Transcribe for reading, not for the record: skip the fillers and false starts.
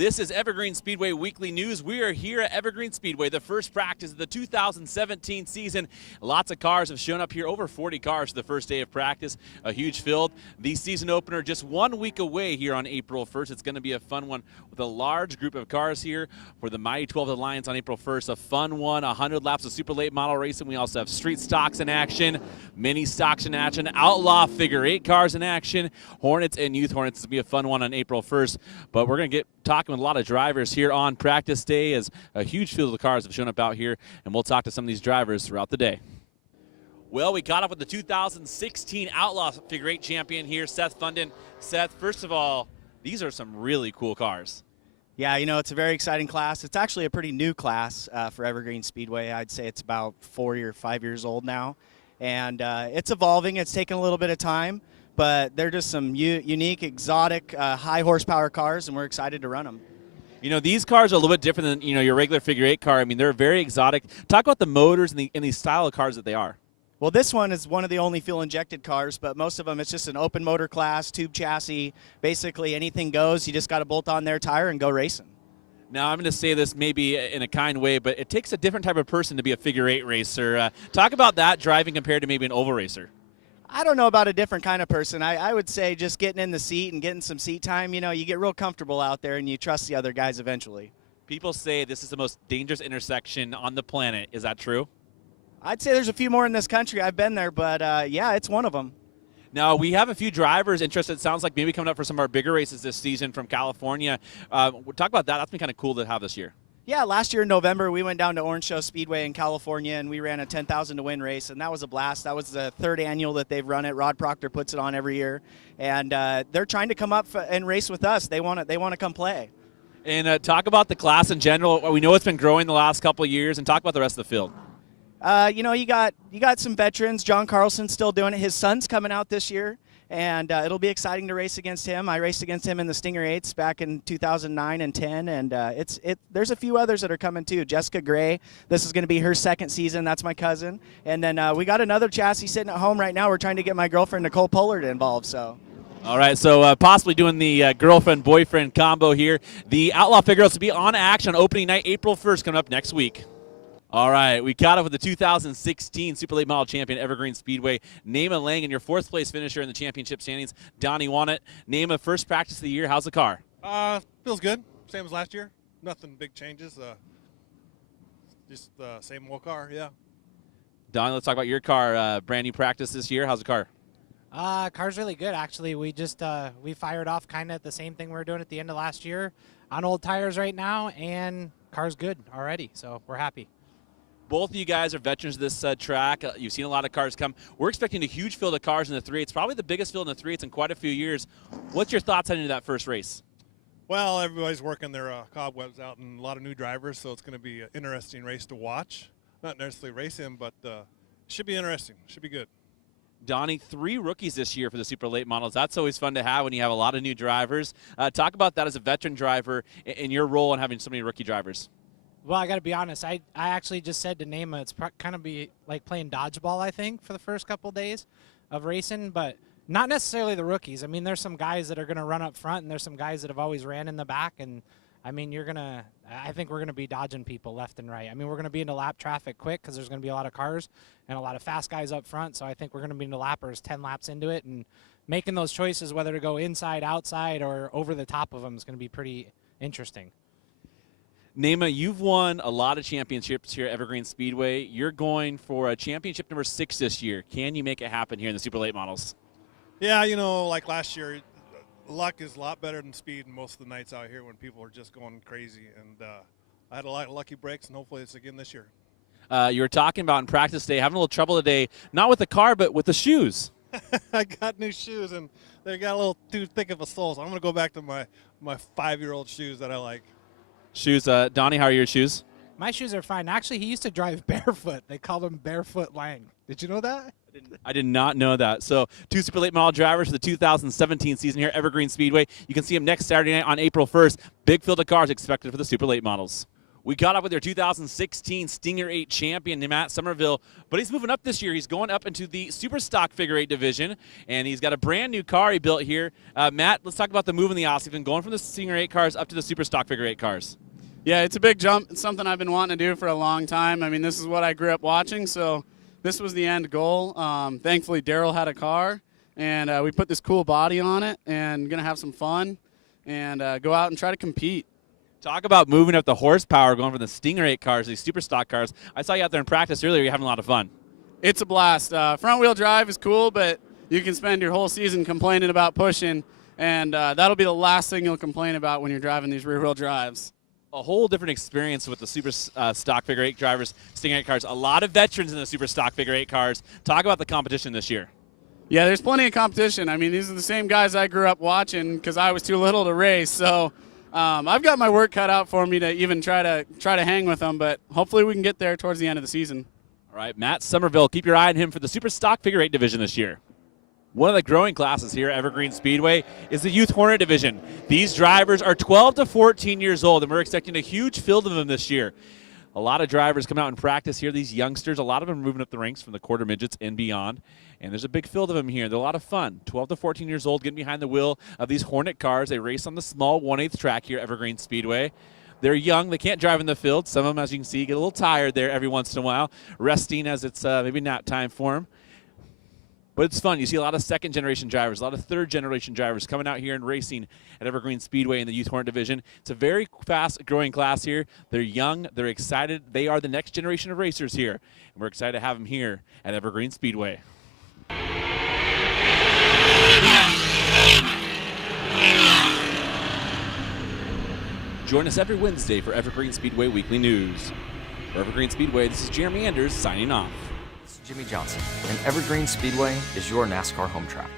This is Evergreen Speedway Weekly News. We are here at Evergreen Speedway, the first practice of the 2017 season. Lots of cars have shown up here, over 40 cars for the first day of practice, a huge field. The season opener just 1 week away here on April 1st. It's going to be a fun one with a large group of cars here for the Mighty 12 Alliance on April 1st. A fun one, 100 laps of super late model racing. We also have street stocks in action, mini stocks in action, outlaw figure 8 cars in action, Hornets and Youth Hornets. It's going to be a fun one on April 1st, but we're going to get talking with a lot of drivers here on practice day as a huge field of cars have shown up out here, and we'll talk to some of these drivers throughout the day. Well, we caught up with the 2016 Outlaw Figure 8 champion here, Seth London. Seth, first of all, these are some really cool cars. Yeah, you know, it's a very exciting class. It's actually a pretty new class for Evergreen Speedway. I'd say it's about 4 or 5 years old now, and it's evolving. It's taken a little bit of time, but they're just some unique, exotic, high horsepower cars, and we're excited to run them. You know, these cars are a little bit different than, your regular figure 8 car. I mean, they're very exotic. Talk about the motors and the style of cars that they are. Well, this one is one of the only fuel-injected cars, but most of them, it's just an open motor class, tube chassis. Basically, anything goes. You just got to bolt on their tire and go racing. Now, I'm going to say this maybe in a kind way, but it takes a different type of person to be a figure 8 racer. Talk about that driving compared to maybe an oval racer. I don't know about a different kind of person. I would say just getting in the seat and getting some seat time, you know, you get real comfortable out there and you trust the other guys eventually. People say this is the most dangerous intersection on the planet. Is that true? I'd say there's a few more in this country. I've been there, but yeah, it's one of them. Now, we have a few drivers interested, it sounds like maybe coming up for some of our bigger races this season from California. We'll talk about that. That's been kind of cool to have this year. Yeah, last year in November, we went down to Orange Show Speedway in California, and we ran a 10,000 to win race, and that was a blast. That was the 3rd annual that they've run it. Rod Proctor puts it on every year, and they're trying to come up and race with us. They want to come play. And talk about the class in general. We know it's been growing the last couple of years, and talk about the rest of the field. You know, you got some veterans. John Carlson's still doing it. His son's coming out this year, and it'll be exciting to race against him. I raced against him in the Stinger 8s back in 2009 and 10, and there's a few others that are coming too. Jessica Gray, this is going to be her 2nd season. That's my cousin. And then we got another chassis sitting at home right now. We're trying to get my girlfriend Nicole Pollard involved. So. All right, so possibly doing the girlfriend-boyfriend combo here. The Outlaw Figure will be on action on opening night, April 1st, coming up next week. All right, we caught up with the 2016 Super Late Model Champion, Evergreen Speedway. Name Lang and your 4th place finisher in the championship standings. Donnie won it. Name of first practice of the year. How's the car? Feels good. Same as last year. Nothing big changes. Just the same old car, yeah. Donnie, let's talk about your car. Brand new practice this year. How's the car? Car's really good, actually. We just we fired off kind of the same thing we were doing at the end of last year on old tires right now, and car's good already, so we're happy. Both of you guys are veterans of this track. You've seen a lot of cars come. We're expecting a huge field of cars in the 3.8s, probably the biggest field in the 3.8s in quite a few years. What's your thoughts heading into that first race? Well, everybody's working their cobwebs out and a lot of new drivers, so it's going to be an interesting race to watch. Not necessarily racing, but should be interesting. Should be good. Donnie, 3 rookies this year for the super late models. That's always fun to have when you have a lot of new drivers. Talk about that as a veteran driver in your role in having so many rookie drivers. Well, I got to be honest. I actually just said to Nema, it's kind of be like playing dodgeball, I think, for the first couple days of racing, but not necessarily the rookies. I mean, there's some guys that are going to run up front, and there's some guys that have always ran in the back, and I mean, I think we're going to be dodging people left and right. I mean, we're going to be into lap traffic quick because there's going to be a lot of cars and a lot of fast guys up front, so I think we're going to be into lappers 10 laps into it, and making those choices whether to go inside, outside, or over the top of them is going to be pretty interesting. Nema, you've won a lot of championships here at Evergreen Speedway. You're going for a championship number 6 this year. Can you make it happen here in the super late models? Yeah, you know, like last year, luck is a lot better than speed most of the nights out here when people are just going crazy. And I had a lot of lucky breaks, and hopefully it's again this year. You were talking about in practice today, having a little trouble today, not with the car, but with the shoes. I got new shoes, and they got a little too thick of a sole, so I'm going to go back to my 5-year-old shoes that I like. Shoes, Donnie, how are your shoes? My shoes are fine. Actually, he used to drive barefoot. They called him Barefoot Lang. Did you know that? I did not know that. So 2 super late model drivers for the 2017 season here at Evergreen Speedway. You can see them next Saturday night on April 1st. Big field of cars expected for the super late models. We caught up with their 2016 Stinger 8 champion, Matt Somerville, but he's moving up this year. He's going up into the Super Stock Figure 8 division, and he's got a brand new car he built here. Matt, let's talk about the move in the offseason, going from the Stinger 8 cars up to the Super Stock Figure 8 cars. Yeah, it's a big jump. It's something I've been wanting to do for a long time. I mean, this is what I grew up watching, so this was the end goal. Thankfully, Daryl had a car, and we put this cool body on it, and going to have some fun and go out and try to compete. Talk about moving up the horsepower, going from the Stinger 8 cars to these Super Stock cars. I saw you out there in practice earlier. You're having a lot of fun. It's a blast. Front-wheel drive is cool, but you can spend your whole season complaining about pushing, and that'll be the last thing you'll complain about when you're driving these rear-wheel drives. A whole different experience with the Super Stock Figure 8 drivers, Stinger 8 cars. A lot of veterans in the Super Stock Figure 8 cars. Talk about the competition this year. Yeah, there's plenty of competition. I mean, these are the same guys I grew up watching because I was too little to race, so I've got my work cut out for me to even try to hang with them, but hopefully we can get there towards the end of the season. All right, Matt Somerville, keep your eye on him for the Super Stock Figure 8 division this year. One of the growing classes here at Evergreen Speedway is the Youth Hornet division. These drivers are 12 to 14 years old, and we're expecting a huge field of them this year. A lot of drivers come out and practice here, these youngsters. A lot of them are moving up the ranks from the quarter midgets and beyond. And there's a big field of them here. They're a lot of fun. 12 to 14 years old, getting behind the wheel of these Hornet cars. They race on the small 1/8 track here at Evergreen Speedway. They're young. They can't drive in the field. Some of them, as you can see, get a little tired there every once in a while, resting as it's maybe nap time for them. But it's fun. You see a lot of second-generation drivers, a lot of third-generation drivers coming out here and racing at Evergreen Speedway in the Youth Hornet division. It's a very fast-growing class here. They're young. They're excited. They are the next generation of racers here. And we're excited to have them here at Evergreen Speedway. Join us every Wednesday for Evergreen Speedway Weekly News. For Evergreen Speedway, this is Jeremy Anders signing off. This is Jimmy Johnson, and Evergreen Speedway is your NASCAR home track.